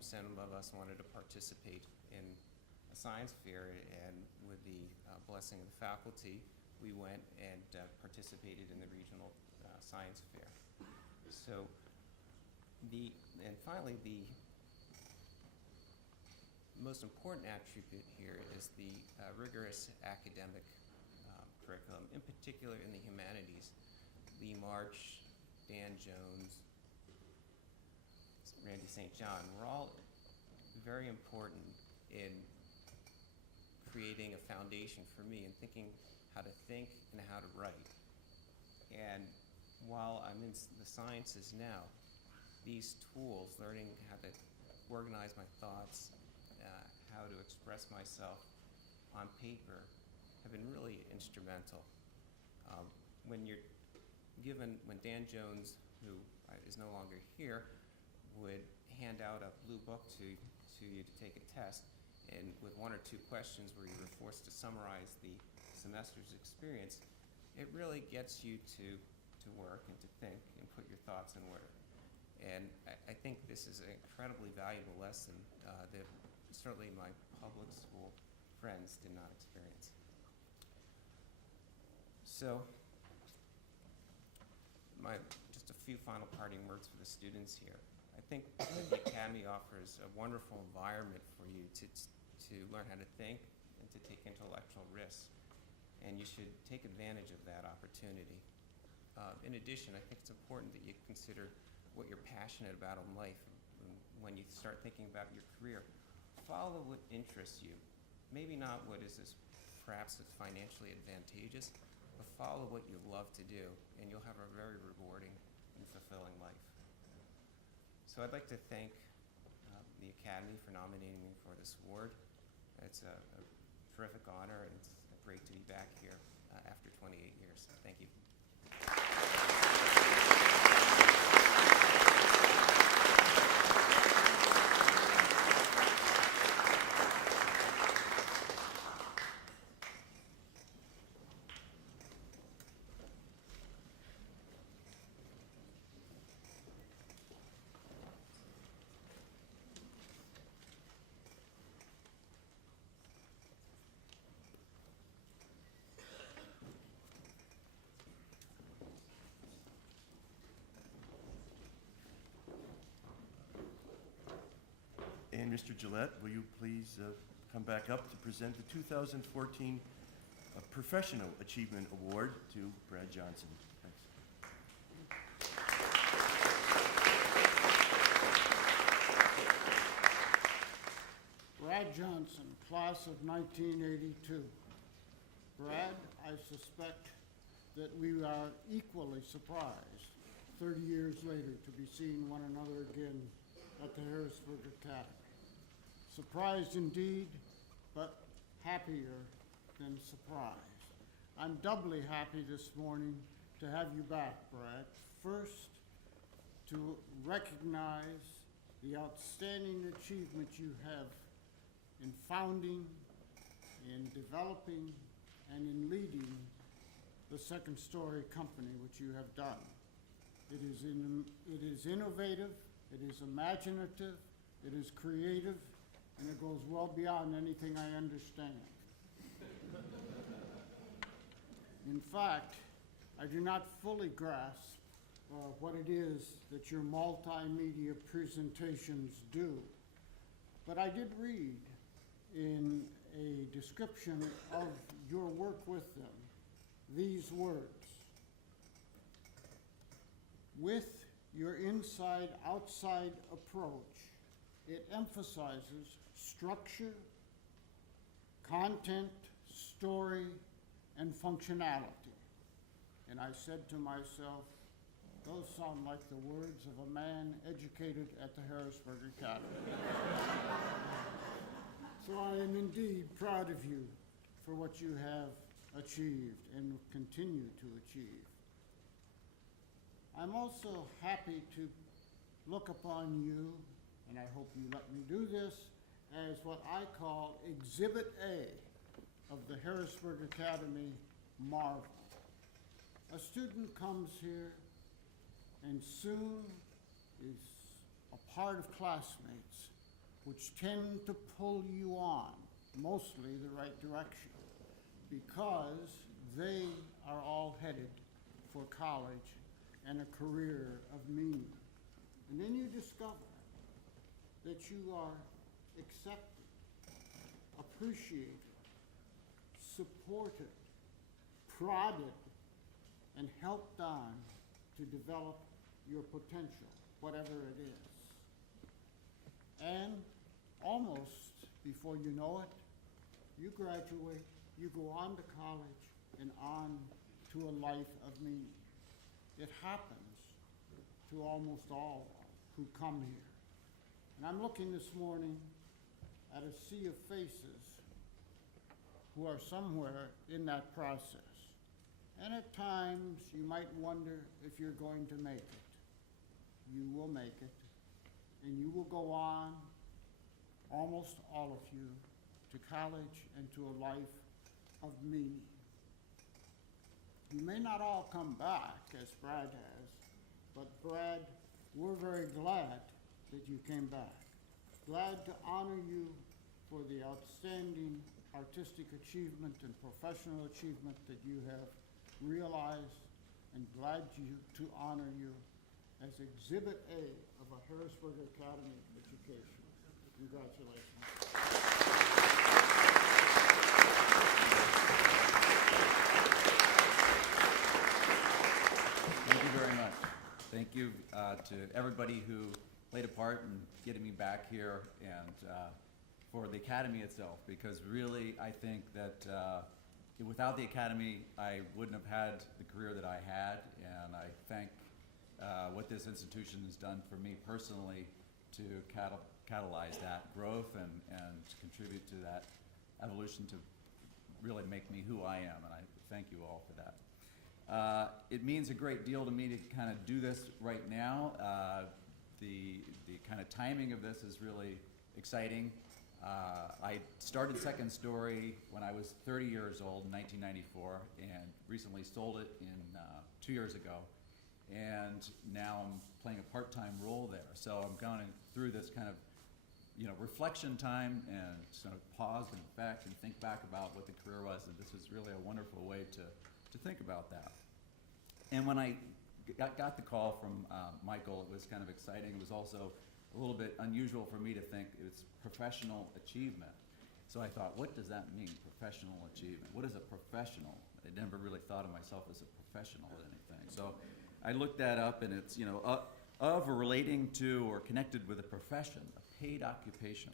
some of us wanted to participate in a science fair, and with the blessing of the faculty, we went and participated in the regional science fair. So and finally, the most important attribute here is the rigorous academic curriculum, in particular in the humanities. Lee March, Dan Jones, Randy St. John were all very important in creating a foundation for me and thinking how to think and how to write. And while I'm in the sciences now, these tools, learning how to organize my thoughts, how to express myself on paper, have been really instrumental. When Dan Jones, who is no longer here, would hand out a blue book to you to take a test, and with one or two questions where you were forced to summarize the semester's experience, it really gets you to work and to think and put your thoughts in order. And I think this is an incredibly valuable lesson that certainly my public school friends did not experience. So, just a few final parting words for the students here. I think the Academy offers a wonderful environment for you to learn how to think and to take intellectual risks, and you should take advantage of that opportunity. In addition, I think it's important that you consider what you're passionate about in life. When you start thinking about your career, follow what interests you. Maybe not what is perhaps financially advantageous, but follow what you love to do, and you'll have a very rewarding and fulfilling life. So I'd like to thank the Academy for nominating me for this award. It's a terrific honor, and it's great to be back here after 28 years. Thank you. And Mr. Gillette, will you please come back up to present the 2014 Professional Achievement Award to Brad Johnson. Thanks. Brad Johnson, class of 1982. Brad, I suspect that we are equally surprised 30 years later to be seeing one another again at the Harrisburg Academy. Surprised indeed, but happier than surprised. I'm doubly happy this morning to have you back, Brad. First, to recognize the outstanding achievement you have in founding, in developing, and in leading the Second Story Company, which you have done. It is innovative, it is imaginative, it is creative, and it goes well beyond anything I understand. In fact, I do not fully grasp what it is that your multimedia presentations do, but I did read in a description of your work with them these words: with your inside-outside approach, it emphasizes structure, content, story, and functionality. And I said to myself, those sound like the words of a man educated at the Harrisburg Academy. So I am indeed proud of you for what you have achieved and continue to achieve. I'm also happy to look upon you, and I hope you let me do this, as what I call Exhibit A of the Harrisburg Academy marvel. A student comes here and soon is a part of classmates which tend to pull you on, mostly the right direction, because they are all headed for college and a career of meaning. And then you discover that you are accepted, appreciated, supported, prodded, and helped on to develop your potential, whatever it is. And almost before you know it, you graduate, you go on to college and on to a life of meaning. It happens to almost all who come here. And I'm looking this morning at a sea of faces who are somewhere in that process. And at times, you might wonder if you're going to make it. You will make it, and you will go on, almost all of you, to college and to a life of meaning. You may not all come back, as Brad has, but Brad, we're very glad that you came back. Glad to honor you for the outstanding artistic achievement and professional achievement that you have realized, and glad to honor you as Exhibit A of a Harrisburg Academy of Education. Congratulations. Thank you very much. Thank you to everybody who played a part in getting me back here, and for the Academy itself, because really I think that without the Academy I wouldn't have had the career that I had, and I thank what this institution has done for me personally to catalyze that growth and contribute to that evolution to really make me who I am, and I thank you all for that. It means a great deal to me to kind of do this right now. The kind of timing of this is really exciting. I started Second Story when I was 30 years old in 1994, and recently sold it in 2 years ago. And now I'm playing a part-time role there. So I'm going through this kind of, reflection time, and sort of pause and reflect and think back about what the career was. And this is really a wonderful way to think about that. And when I got the call from Michael, it was kind of exciting. It was also a little bit unusual for me to think it's professional achievement. So I thought, what does that mean, professional achievement? What is a professional? I never really thought of myself as a professional at anything. So I looked that up, and it's, of or relating to or connected with a profession, a paid occupation,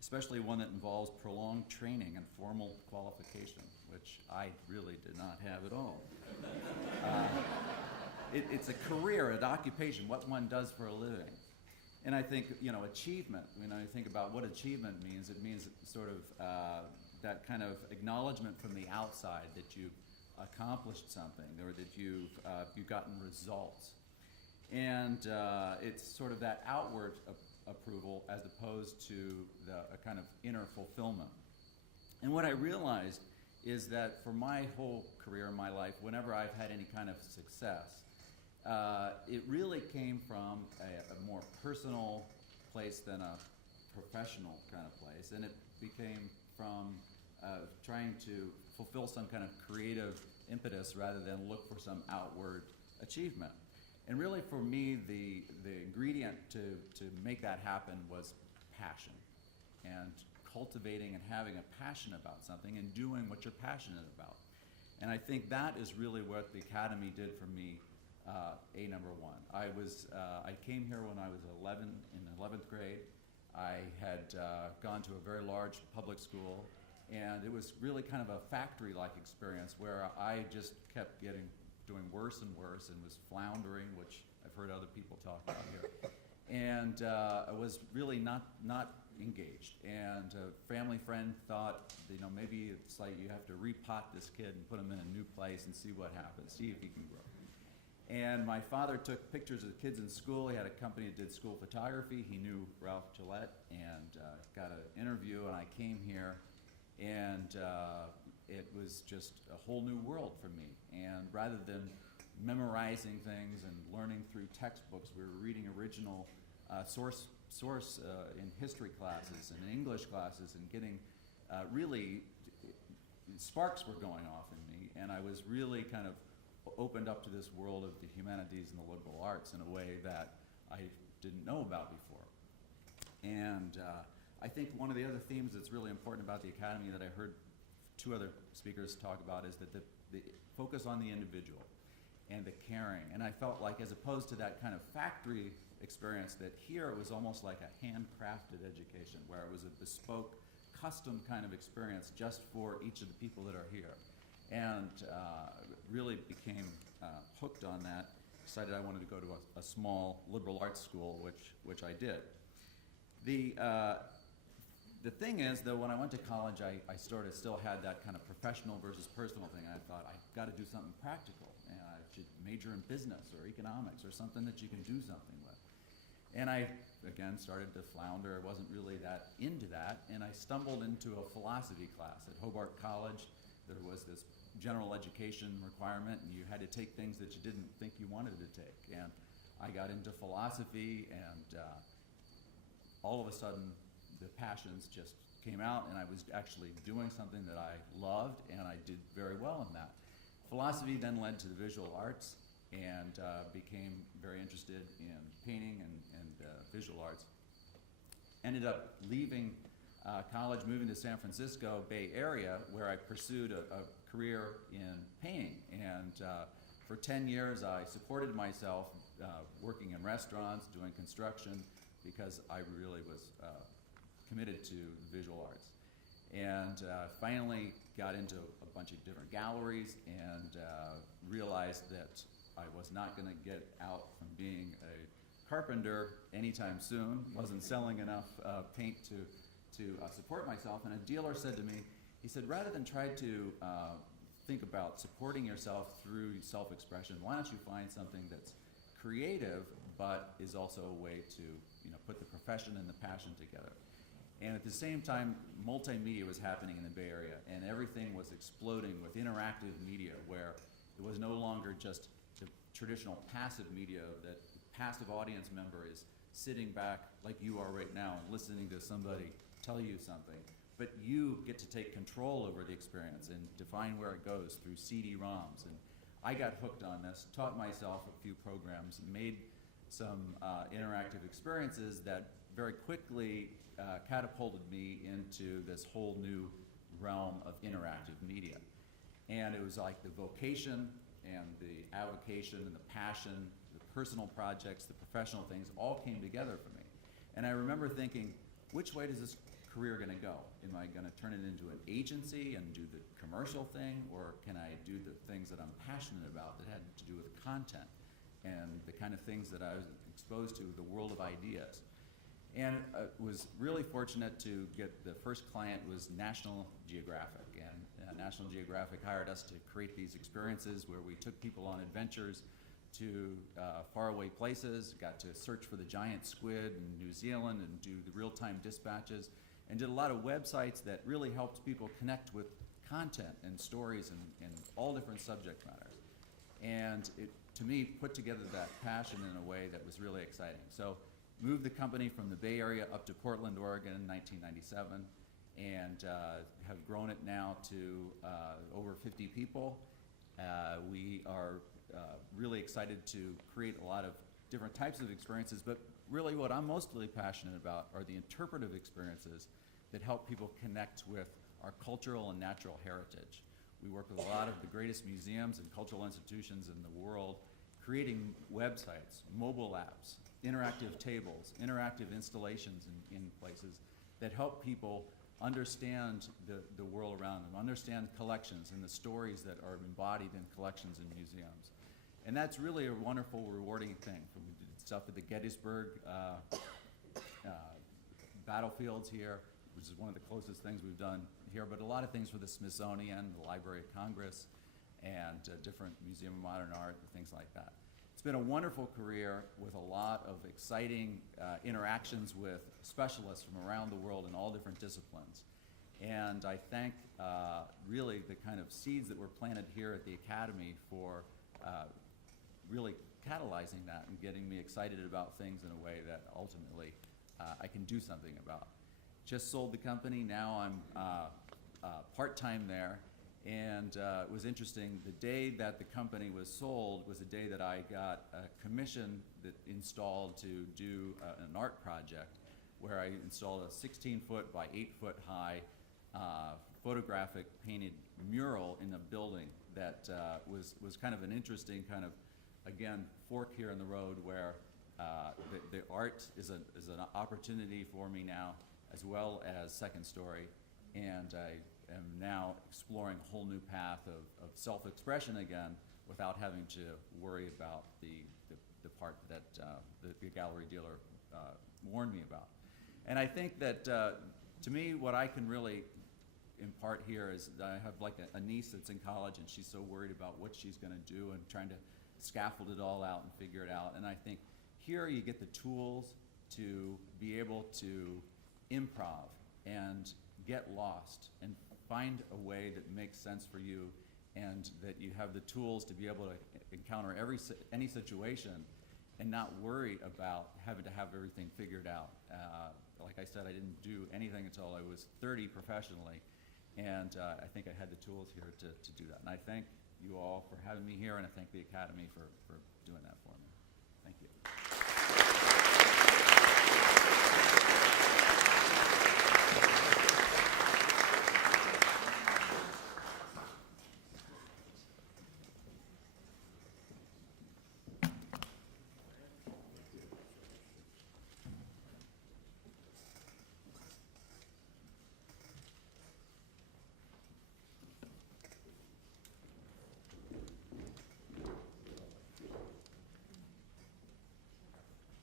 especially one that involves prolonged training and formal qualification, which I really did not have at all. It's a career, an occupation, what one does for a living. And I think, achievement, when I think about what achievement means, it means sort of that kind of acknowledgement from the outside that you've accomplished something, or that you've gotten results. And it's sort of that outward approval as opposed to a kind of inner fulfillment. And what I realized is that for my whole career in my life, whenever I've had any kind of success, it really came from a more personal place than a professional kind of place. And it became from trying to fulfill some kind of creative impetus rather than look for some outward achievement. And really for me, the ingredient to make that happen was passion, and cultivating and having a passion about something and doing what you're passionate about. And I think that is really what the Academy did for me, number one. I came here when I was 11, in 11th grade. I had gone to a very large public school, and it was really kind of a factory-like experience where I just kept doing worse and worse, and was floundering, which I've heard other people talk about here. And I was really not engaged. And a family friend thought, maybe it's like you have to repot this kid and put him in a new place and see what happens, see if he can grow. And my father took pictures of the kids in school. He had a company that did school photography. He knew Ralph Gillette, and got an interview, and I came here, and it was just a whole new world for me. And rather than memorizing things and learning through textbooks, we were reading original source source in history classes and English classes and getting really, sparks were going off in me, and I was really kind of opened up to this world of the humanities and the liberal arts in a way that I didn't know about before. And I think one of the other themes that's really important about the Academy that I heard two other speakers talk about is that the focus on the individual and the caring. And I felt like, as opposed to that kind of factory experience, that here it was almost like a handcrafted education, where it was a bespoke, custom kind of experience just for each of the people that are here. And really became hooked on that, decided I wanted to go to a small liberal arts school, which I did. The thing is, though, when I went to college, I sort of still had that kind of professional versus personal thing. I thought, I've got to do something practical, and I should major in business or economics or something that you can do something with. And I, again, started to flounder. I wasn't really that into that, and I stumbled into a philosophy class at Hobart College. There was this general education requirement, and you had to take things that you didn't think you wanted to take. And I got into philosophy, and all of a sudden, the passions just came out, and I was actually doing something that I loved, and I did very well in that. Philosophy then led to the visual arts, and became very interested in painting and visual arts. Ended up leaving college, moving to San Francisco Bay Area, where I pursued a career in painting. And for 10 years, I supported myself working in restaurants, doing construction, because I really was committed to visual arts. And finally got into a bunch of different galleries, and realized that I was not going to get out from being a carpenter anytime soon. Wasn't selling enough paint to support myself. And a dealer said to me, he said, rather than try to think about supporting yourself through self-expression, why don't you find something that's creative but is also a way to put the profession and the passion together. And at the same time, multimedia was happening in the Bay Area, and everything was exploding with interactive media, where it was no longer just the traditional passive media that the passive audience member is sitting back like you are right now and listening to somebody tell you something, but you get to take control over the experience and define where it goes through CD-ROMs. And I got hooked on this, taught myself a few programs, made some interactive experiences that very quickly catapulted me into this whole new realm of interactive media. And it was like the vocation and the avocation and the passion, the personal projects, the professional things all came together for me. And I remember thinking, which way does this career going to go? Am I going to turn it into an agency and do the commercial thing, or can I do the things that I'm passionate about that had to do with content and the kind of things that I was exposed to, the world of ideas? And was really fortunate to get the first client was National Geographic, and National Geographic hired us to create these experiences where we took people on adventures to faraway places, got to search for the giant squid in New Zealand and do the real-time dispatches, and did a lot of websites that really helped people connect with content and stories and all different subject matters. And it, to me, put together that passion in a way that was really exciting. So moved the company from the Bay Area up to Portland, Oregon in 1997, and have grown it now to over 50 people. We are really excited to create a lot of different types of experiences, but really what I'm mostly passionate about are the interpretive experiences that help people connect with our cultural and natural heritage. We work with a lot of the greatest museums and cultural institutions in the world, creating websites, mobile apps, interactive tables, interactive installations in places that help people understand the world around them, understand collections and the stories that are embodied in collections in museums. And that's really a wonderful, rewarding thing. We did stuff at the Gettysburg battlefields here, which is one of the closest things we've done here, but a lot of things for the Smithsonian, the Library of Congress, and different Museum of Modern Art and things like that. It's been a wonderful career with a lot of exciting interactions with specialists from around the world in all different disciplines. And I thank really the kind of seeds that were planted here at the Academy for really catalyzing that and getting me excited about things in a way that ultimately I can do something about. Just sold the company, now I'm part-time there, and it was interesting, the day that the company was sold was the day that I got a commission that installed to do an art project, where I installed a 16-foot by 8-foot high photographic painted mural in a building that was kind of an interesting kind of, again, fork here in the road where the art is an opportunity for me now, as well as Second Story, and I am now exploring a whole new path of self-expression again without having to worry about the part that the gallery dealer warned me about. And I think that, to me, what I can really impart here is that I have like a niece that's in college, and she's so worried about what she's going to do and trying to scaffold it all out and figure it out. And I think here you get the tools to be able to improv and get lost and find a way that makes sense for you, and that you have the tools to be able to encounter any situation and not worry about having to have everything figured out. Like I said, I didn't do anything until I was 30 professionally, and I think I had the tools here to do that. And I thank you all for having me here, and I thank the Academy for doing that for me. Thank you.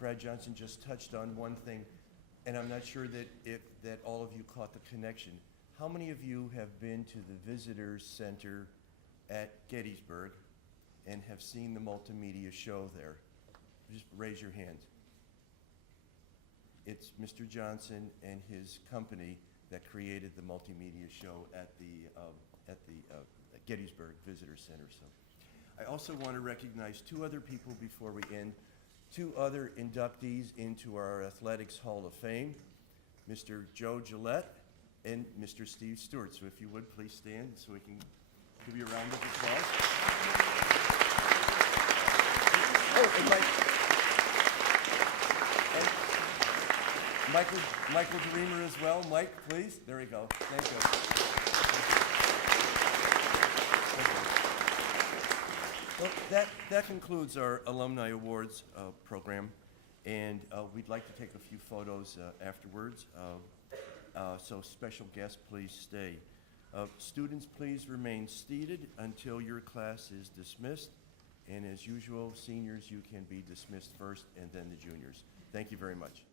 Brad Johnson just touched on one thing, and I'm not sure that all of you caught the connection. How many of you have been to the Visitors Center at Gettysburg and have seen the multimedia show there? Just raise your hand. It's Mr. Johnson and his company that created the multimedia show at the Gettysburg Visitor Center. So, I also want to recognize two other people before we end. Two other inductees into our Athletics Hall of Fame, Mr. Joe Gillette and Mr. Steve Stewart. So if you would, please stand so we can give you a round of applause. Oh, and Michael Dreamer as well. Mike, please. There we go. Thank you. Well, that concludes our Alumni Awards program, and we'd like to take a few photos afterwards. So special guests, please stay. Students, please remain seated until your class is dismissed. And as usual, seniors, you can be dismissed first, and then the juniors. Thank you very much.